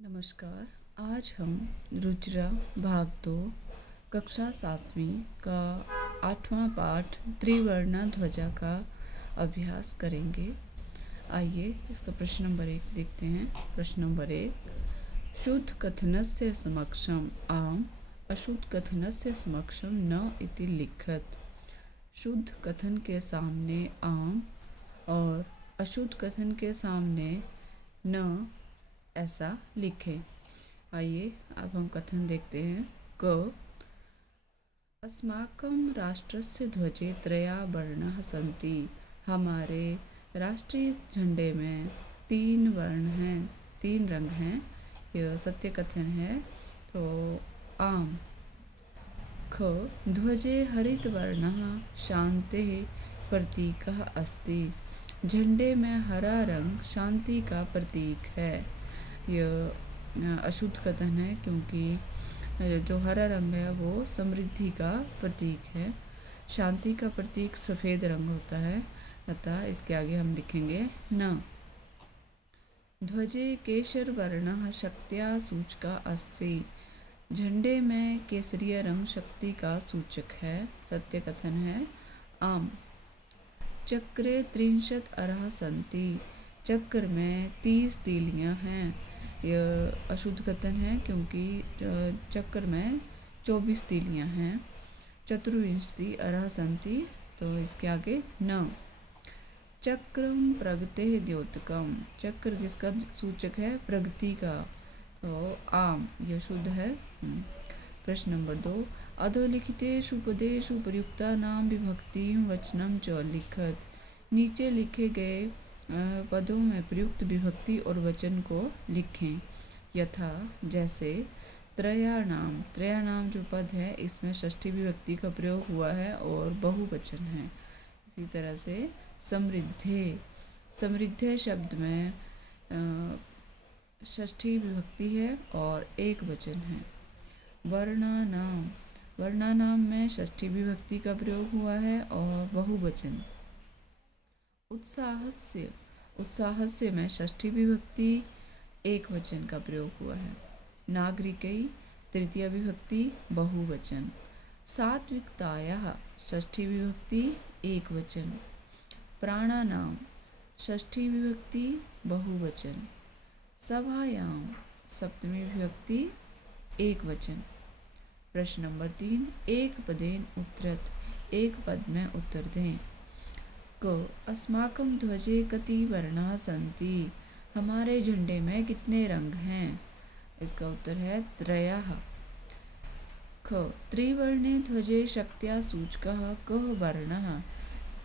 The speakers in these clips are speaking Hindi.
नमस्कार। आज हम रुचिरा भाग 2 कक्षा 7वीं का 8वां पाठ त्रिवर्णा ध्वजा का अभ्यास करेंगे। आइए इसका प्रश्न नंबर 1 देखते हैं। प्रश्न नंबर 1, शुद्ध कथनस्य समक्षम आम अशुद्ध कथनस्य समक्षम न इति लिखत। शुद्ध कथन के सामने आम और अशुद्ध कथन के सामने न ऐसा लिखें। आइए अब हम कथन देखते हैं। क अस्माकं राष्ट्रस्य ध्वजे त्रया वर्णाः सन्ति। हमारे राष्ट्रीय झंडे में 3 वर्ण हैं, 3 रंग हैं। यह सत्य कथन है। तो आम। ख ध्वजे हरितवर्णः शान्तेः प्रतीकः अस्ति। झंडे में हरा रंग शांति का प्रतीक है। यह अशुद्ध कथन है क्योंकि जो हरा रंग है वो समृद्धि का प्रतीक है। शांति का प्रतीक सफ़ेद रंग होता है, अतः इसके आगे हम लिखेंगे न। ध्वजे केसर वर्णः शक्त्या सूचका अस्ति। झंडे में केसरिया रंग शक्ति का सूचक है। सत्य कथन है। आम। चक्रे 30 अरः सन्ति। चक्र में 30 तीलियां हैं। यह अशुद्ध कथन है क्योंकि चक्र में 24 तीलियां हैं। चतुर्विंशति अरः सन्ति, तो इसके आगे न। चक्रम प्रगतेः द्योतकम। चक्र किसका सूचक है? प्रगति का। तो आम, यह शुद्ध है। प्रश्न नंबर 2, अधोलिखितेषु पदेषु प्रयुक्तानां विभक्तिं वचनं च लिखत। नीचे लिखे गए पदों में प्रयुक्त विभक्ति और वचन को लिखें। यथा, जैसे त्रयाणाम। त्रयाणाम जो पद है इसमें षष्ठी विभक्ति का प्रयोग हुआ है और बहुवचन है। इसी तरह से समृद्धे। समृद्धे शब्द में षष्ठी विभक्ति है और एक वचन है। वर्णानाम। वर्णानाम में षष्ठी विभक्ति का प्रयोग हुआ है और बहुवचन। उत्साहस्य। उत्साहस्य में षष्ठी विभक्ति एक वचन का प्रयोग हुआ है। नागरिकै तृतीय विभक्ति बहुवचन। सात्विकतायाः षष्ठी विभक्ति एक वचन। प्राणानाम षष्ठी विभक्ति बहुवचन। सभायाम सप्तमी विभक्ति एक वचन। प्रश्न नंबर 3, एक पदेन उत्तरत। एक पद में उत्तर दें। क अस्माकं ध्वजे कति वर्णाः सन्ति। हमारे झंडे में कितने रंग हैं? इसका उत्तर है त्रयः। ख त्रिवर्णे ध्वजे शक्त्या सूचकः कः वर्णः।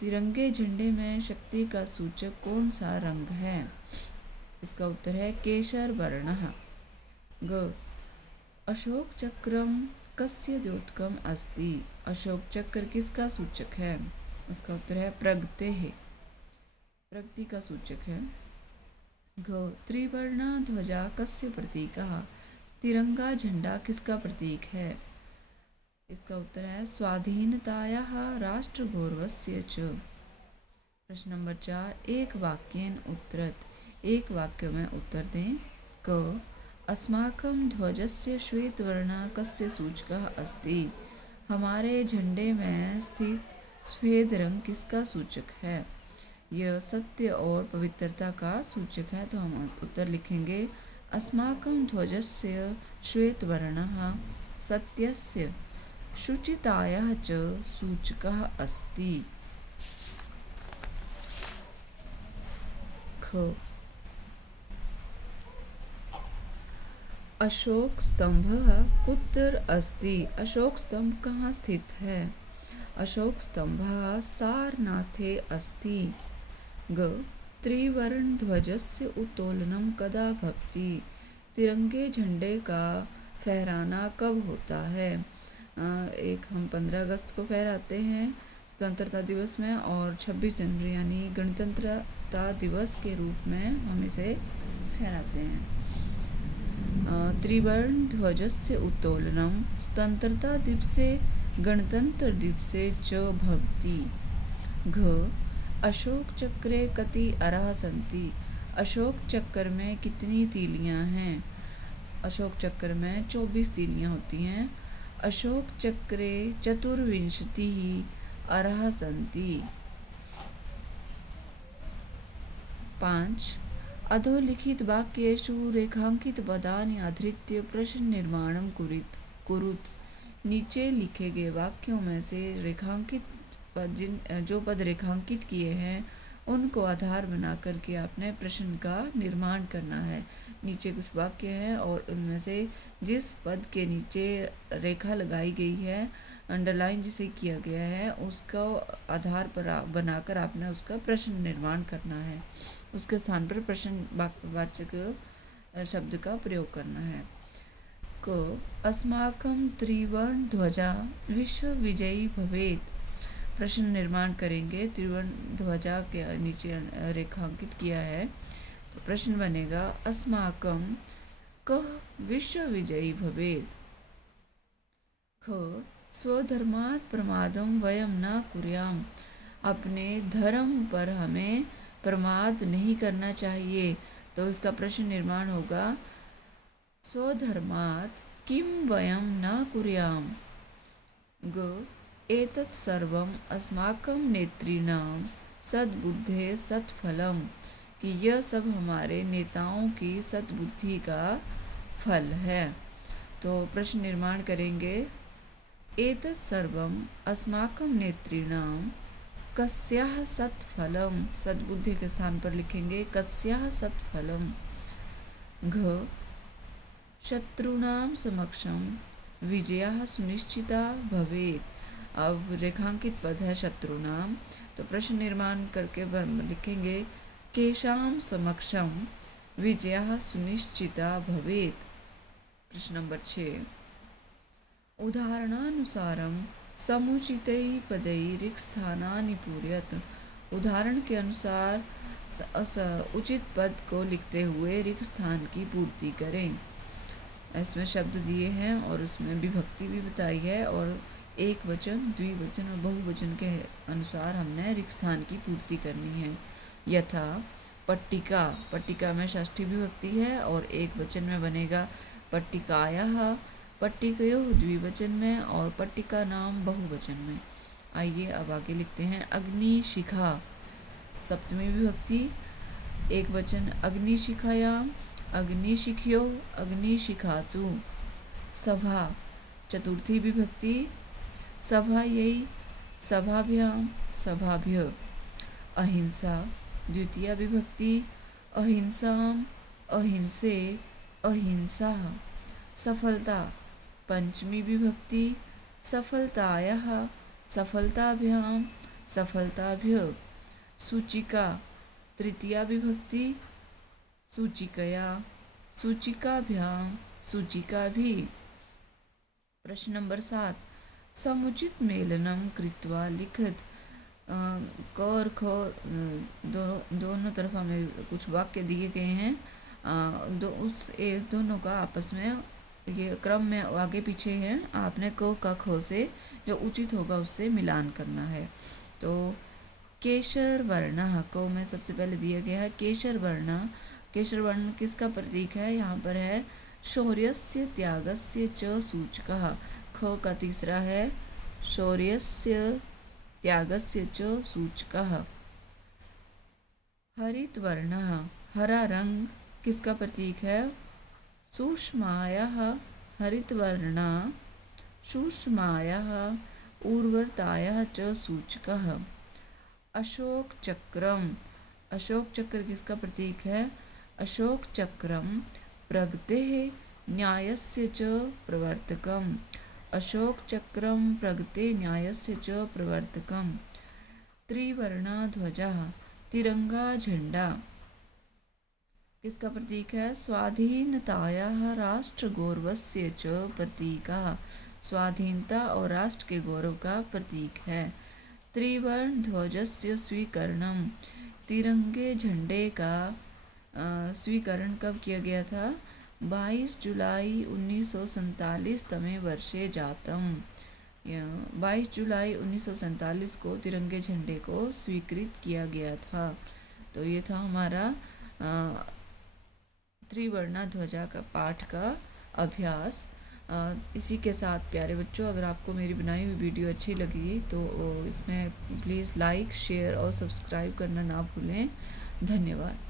तिरंगे झंडे में शक्ति का सूचक कौन सा रंग है? इसका उत्तर है केसर वर्णः। ग अशोक चक्रम कस्य द्योतकम अस्ति। अशोक चक्र किसका सूचक है? इसका उत्तर है प्रगतेः। प्रगति का सूचक है। घ त्रिवर्णा ध्वजा कस्य प्रतीकः। तिरंगा झंडा किसका प्रतीक है? इसका उत्तर है स्वाधीनतायाः राष्ट्रगौरवस्य च। प्रश्न नंबर 4, एक वाक्येन उत्तरत। एक वाक्य में उत्तर दें। क अस्माकं ध्वजस्य श्वेतवर्णः कस्य सूचकः अस्ति। हमारे झंडे में स्थित सफ़ेद रंग किसका सूचक है? यह सत्य और पवित्रता का सूचक है। तो हम उत्तर लिखेंगे अस्माकं ध्वजस्य श्वेतवर्णः सत्यस्य शुचितायाः च सूचकः अस्ति। ख अशोक स्तंभः कुत्र अस्ति। अशोक स्तंभ कहाँ स्थित है? अशोक स्तंभः सारनाथे अस्ति। ग त्रिवर्ण ध्वजस्य उत्तोलनं कदा भवति। तिरंगे झंडे का फहराना कब होता है? एक हम 15 अगस्त को फहराते हैं स्वतंत्रता दिवस में, और 26 जनवरी यानी गणतंत्रता दिवस के रूप में हम इसे फहराते हैं। त्रिवर्ण ध्वजस्य उत्तोलनं स्वतंत्रता दिवसे गणतंत्र दिवसे च भवति। घ अशोक चक्रे कति अरः सन्ति। अशोक चक्र में कितनी तीलियां हैं? अशोक चक्र में 24 तीलियां होती हैं। अशोक चक्रे चतुर्विंशति अरः सन्ति। 5 अधोलिखित वाक्येषु रेखांकित पदानि आधृत्य प्रश्न निर्माणं कुरुत। नीचे लिखे गए वाक्यों में से रेखांकित पद जो पद रेखांकित किए हैं उनको आधार बना करके आपने प्रश्न का निर्माण करना है। नीचे कुछ वाक्य हैं और उनमें से जिस पद के नीचे रेखा लगाई गई है, अंडरलाइन जिसे किया गया है, उसका आधार पर बनाकर आपने उसका प्रश्न निर्माण करना है। उसके स्थान पर प्रश्नवाचक शब्द का प्रयोग करना है। क अस्माकं त्रिवर्ण ध्वजा विश्व विजयी भवेत्। प्रश्न निर्माण करेंगे। त्रिवर्ण ध्वजा के नीचे रेखांकित किया है तो प्रश्न बनेगा अस्माकं कः विश्व विजयी भवेत्। ख स्वधर्मात् प्रमादं वयं न कुर्याम। अपने धर्म पर हमें प्रमाद नहीं करना चाहिए। तो इसका प्रश्न निर्माण होगा स्वधर्मात् किं वयं न कुर्याम। ग एतत् सर्वम् अस्माकं नेतॄणां सद्बुद्धेः सत्फलम्। कि यह सब हमारे नेताओं की सद्बुद्धि का फल है। तो प्रश्न निर्माण करेंगे एतत् सर्वम् अस्माकं नेतॄणां कस्याः सत्फलम्। सद्बुद्धि के स्थान पर लिखेंगे कस्याः सत्फलम्। घ शत्रूणां समक्षं विजयः सुनिश्चिता भवेत्। अब रेखांकित पद है शत्रुनाम, तो प्रश्न निर्माण करके लिखेंगे केषां समक्षं विजयः सुनिश्चिता भवेत्। प्रश्न नंबर 6 उदाहरणानुसारं समुचितैः पदैः रिक्तस्थानानि पूरयत। उदाहरण के अनुसार उचित पद को लिखते हुए रिक्त स्थान की पूर्ति करें। इसमें शब्द दिए हैं और उसमें विभक्ति भी बताई है और एक वचन, द्विवचन और बहुवचन के अनुसार हमने रिक्त स्थान की पूर्ति करनी है। यथा पट्टिका, पट्टिका में षष्ठी विभक्ति है और एक वचन में बनेगा पट्टिकायाः, पट्टिकयोः द्विवचन में और पट्टिका नाम बहुवचन में। आइए अब आगे लिखते हैं अग्निशिखा, सप्तमी विभक्ति, एक वचन अग्निशिखायां, अग्निशिख्यो, अग्निशिखासु। सभा, चतुर्थी विभक्ति, सभायै, सभाभ्यां, सभाभ्य। अहिंसा, द्वितीय विभक्ति, अहिंसां, अहिंसे, अहिंसाः। सफलता, पंचमी विभक्ति, सफलतायाः, सफलताभ्यां, सफलताभ्य। सूचिका, तृतीया विभक्ति, सूचिकया, सूचिकाभ्यां, सूचिकाभिः। प्रश्न नंबर 7 समुचित मेलनं कृत्वा लिखत। क और ख दोनों तरफ हमें कुछ वाक्य दिए गए हैं। दोनों का आपस में ये क्रम में आगे पीछे है। आपने क का ख से जो उचित होगा उससे मिलान करना है। तो केशर वर्ण, को में सबसे पहले दिया गया है केशर वर्ण। केशर वर्ण किसका प्रतीक है? यहाँ पर है शौर्यस्य त्यागस्य च सूचकः। ख का तीसरा है शौर्यस्य त्यागस्य च सूचकः। हरित वर्ण, हरा रंग किसका प्रतीक है? सूक्ष्मायाः हरित वर्ण, सूक्ष्मायाः उर्वरतायाः च सूचकः। अशोक चक्रम, अशोक चक्र किसका प्रतीक है? अशोक चक्रम प्रगतेः न्यायस्य च प्रवर्तकम्। अशोक चक्रम प्रगते न्यायस्य च प्रवर्तकम्। त्रिवर्ण ध्वजा, तिरंगा झंडा किसका प्रतीक है? स्वाधीनतायाः राष्ट्रगौरवस्य च प्रतीकः। स्वाधीनता और राष्ट्र के गौरव का प्रतीक है। त्रिवर्ण ध्वजस्य स्वीकरणम, तिरंगे झंडे का स्वीकरण कब किया गया था? 22 जुलाई 1947 तमे वर्षे जातम। 22 जुलाई 1947 को तिरंगे झंडे को स्वीकृत किया गया था। तो ये था हमारा त्रिवर्णा ध्वजा का पाठ का अभ्यास। इसी के साथ प्यारे बच्चों, अगर आपको मेरी बनाई हुई वीडियो अच्छी लगी तो इसमें प्लीज़ लाइक, शेयर और सब्सक्राइब करना ना भूलें। धन्यवाद।